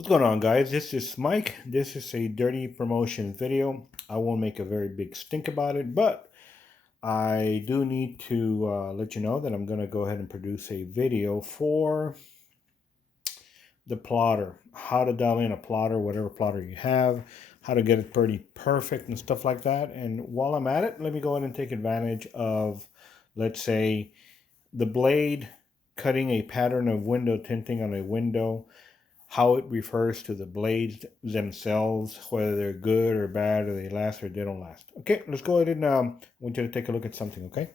What's going on, guys? This is Mike. This is a dirty promotion video. I won't make a very big stink about it, but I do need to let you know that I'm going to go ahead and produce a video for the plotter. How to dial in a plotter, whatever plotter you have, how to get it pretty perfect and stuff like that. And while I'm at it, let me go ahead and take advantage of, let's say, the blade cutting a pattern of window tinting on a window, how it refers to the blades themselves, whether they're good or bad, or they last or they don't last. Okay, let's go ahead and I want you to take a look at something, okay?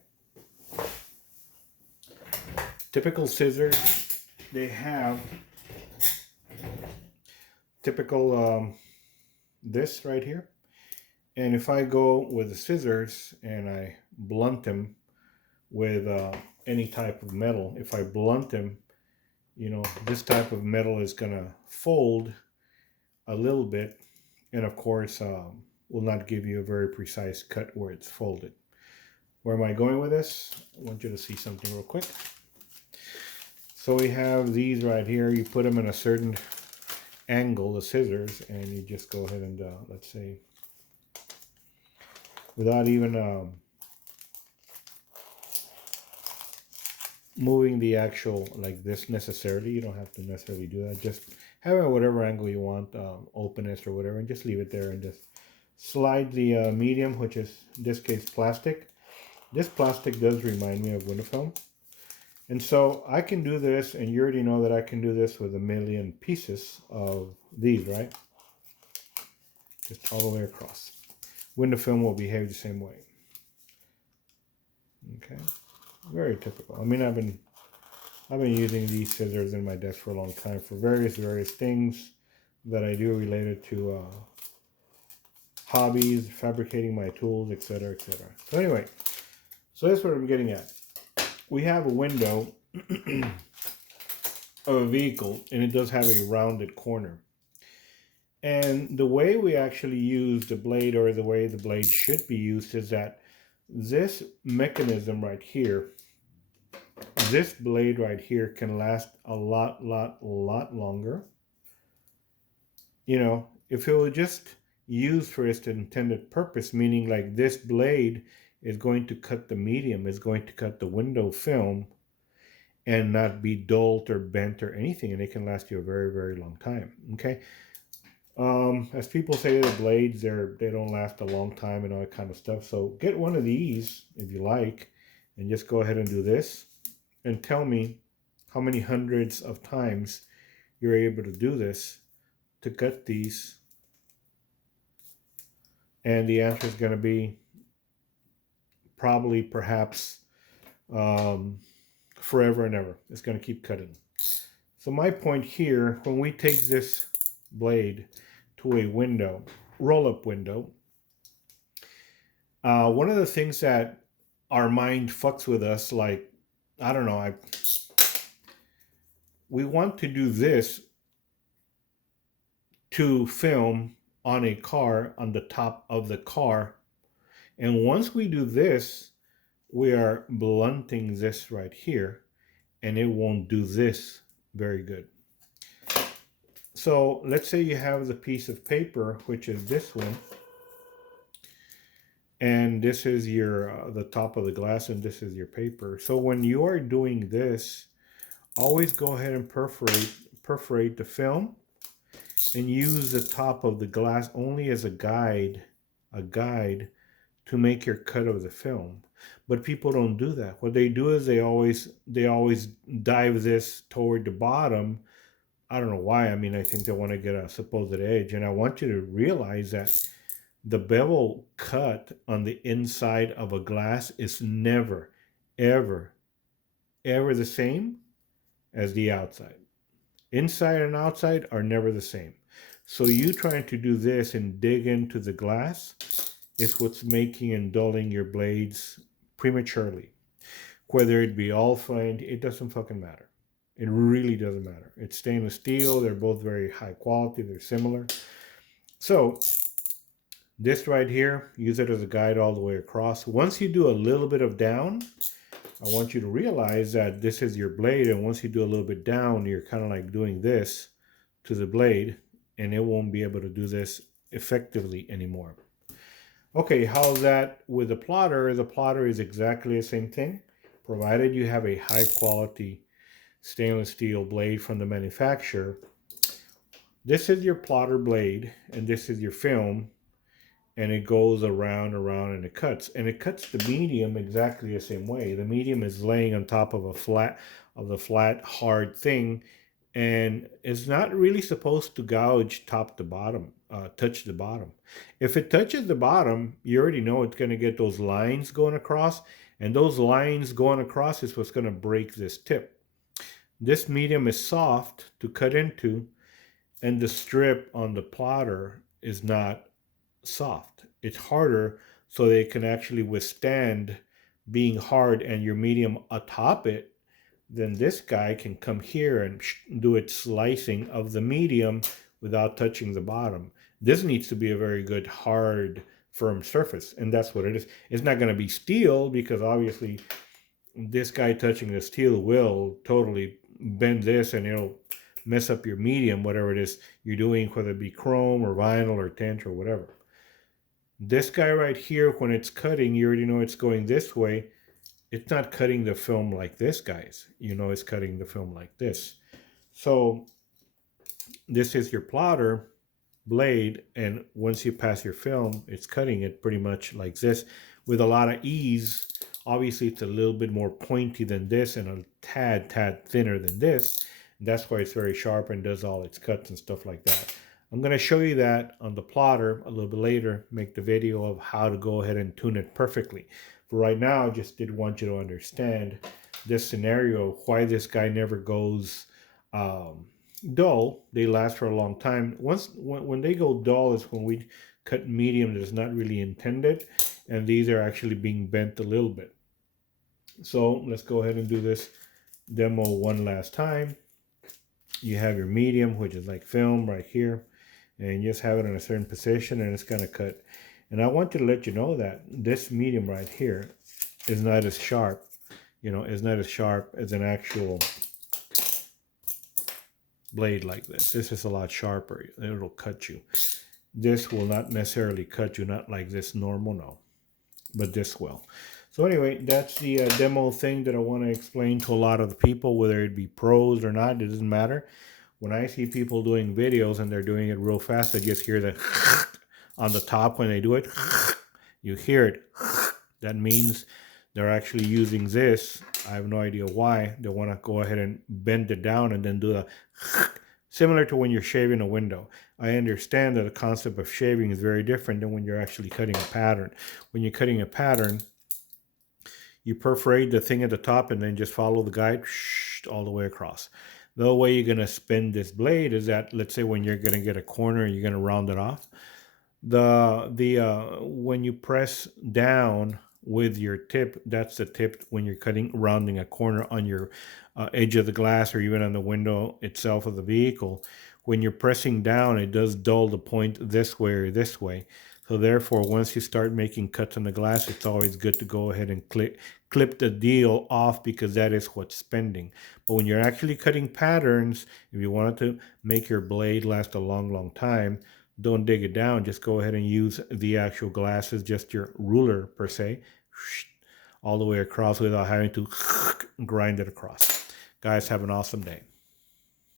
Typical scissors, they have typical this right here. And if I go with the scissors and I blunt them with any type of metal, if I blunt them, you know, this type of metal is gonna fold a little bit, and of course will not give you a very precise cut where it's folded. Where am I going with this? I want you to see something real quick. So we have these right here. You put them in a certain angle, the scissors, and you just go ahead and let's say, without even moving the actual like this necessarily, you don't have to necessarily do that, just have it whatever angle you want, openness or whatever, and just leave it there and just slide the medium, which is in this case plastic. This plastic does remind me of window film, and so I can do this, and you already know that I can do this with a million pieces of these, right? Just all the way across. Window film will behave the same way. Okay, very typical. I mean, I've been using these scissors in my desk for a long time for various things that I do related to hobbies, fabricating my tools, etc., etc. So anyway, so that's what I'm getting at. We have a window of a vehicle, and it does have a rounded corner. And the way we actually use the blade, or the way the blade should be used, is that this mechanism right here, this blade right here, can last a lot longer. You know, if it was just used for its intended purpose, meaning like this blade is going to cut the medium, is going to cut the window film, and not be dulled or bent or anything, and it can last you a very long time. Okay. As people say, the blades, they don't last a long time and all that kind of stuff. So get one of these if you like, and just go ahead and do this, and tell me how many hundreds of times you're able to do this to cut these. And the answer is going to be probably, perhaps, forever and ever. It's going to keep cutting. So my point here, when we take this blade to a window, roll-up window, one of the things that our mind fucks with us, like, I don't know, we want to do this to film on a car, on the top of the car. And once we do this, we are blunting this right here, and it won't do this very good. So let's say you have the piece of paper, which is this one, and this is your the top of the glass, and this is your paper. So when you are doing this, always go ahead and perforate the film, and use the top of the glass only as a guide to make your cut of the film. But people don't do that. What they do is they always dive this toward the bottom. I don't know why. I mean, I think they want to get a supposed edge. And I want you to realize that the bevel cut on the inside of a glass is never, ever the same as the outside. Inside and outside are never the same. So you trying to do this and dig into the glass is what's making and dulling your blades prematurely. Whether it be Olfa, it doesn't fucking matter. It really doesn't matter. It's stainless steel. They're both very high quality. They're similar. So this right here, use it as a guide all the way across. Once you do a little bit of down, I want you to realize that this is your blade. And once you do a little bit down, you're kind of like doing this to the blade, and it won't be able to do this effectively anymore. Okay, how's that with the plotter? The plotter is exactly the same thing, provided you have a high quality stainless steel blade from the manufacturer. This is your plotter blade, and this is your film, and it goes around, and it cuts the medium exactly the same way. The medium is laying on top of the flat, hard thing, and it's not really supposed to gouge top to bottom, touch the bottom. If it touches the bottom, you already know it's going to get those lines going across, and those lines going across is what's going to break this tip. This medium is soft to cut into, and the strip on the plotter is not soft. It's harder, so they can actually withstand being hard, and your medium atop it. Then this guy can come here and do its slicing of the medium without touching the bottom. This needs to be a very good, hard, firm surface, and that's what it is. It's not going to be steel, because obviously this guy touching the steel will totally bend this, and it'll mess up your medium, whatever it is you're doing, whether it be chrome or vinyl or tint or whatever. This guy right here, when it's cutting, you already know it's going this way. It's not cutting the film like this, guys. You know it's cutting the film like this. So this is your plotter blade, and once you pass your film, it's cutting it pretty much like this with a lot of ease. Obviously, it's a little bit more pointy than this and a tad thinner than this. That's why it's very sharp and does all its cuts and stuff like that. I'm going to show you that on the plotter a little bit later, make the video of how to go ahead and tune it perfectly. For right now, I just did want you to understand this scenario, why this guy never goes dull. They last for a long time. When they go dull is when we cut medium that is not really intended, and these are actually being bent a little bit. So let's go ahead and do this demo one last time. You have your medium, which is like film right here, and you just have it in a certain position, and it's going to cut. And I want you to let you know that this medium right here is not as sharp, is not as sharp as an actual blade like this. This is a lot sharper. It'll cut you. This will not necessarily cut you, not like this normal, no, but this will. So anyway, that's the demo thing that I want to explain to a lot of the people, whether it be pros or not, it doesn't matter. When I see people doing videos and they're doing it real fast, I just hear the on the top when they do it. You hear it. That means they're actually using this. I have no idea why. They want to go ahead and bend it down and then do the similar to when you're shaving a window. I understand that the concept of shaving is very different than when you're actually cutting a pattern. When you're cutting a pattern, you perforate the thing at the top and then just follow the guide all the way across. The way you're going to spin this blade is that, let's say when you're going to get a corner and you're going to round it off, when you press down with your tip, that's the tip when you're rounding a corner on your edge of the glass or even on the window itself of the vehicle. When you're pressing down, it does dull the point this way or this way. So therefore, once you start making cuts on the glass, it's always good to go ahead and clip the deal off, because that is what's spending. But when you're actually cutting patterns, if you wanted to make your blade last a long time, don't dig it down. Just go ahead and use the actual glasses, just your ruler per se, all the way across without having to grind it across. Guys, have an awesome day.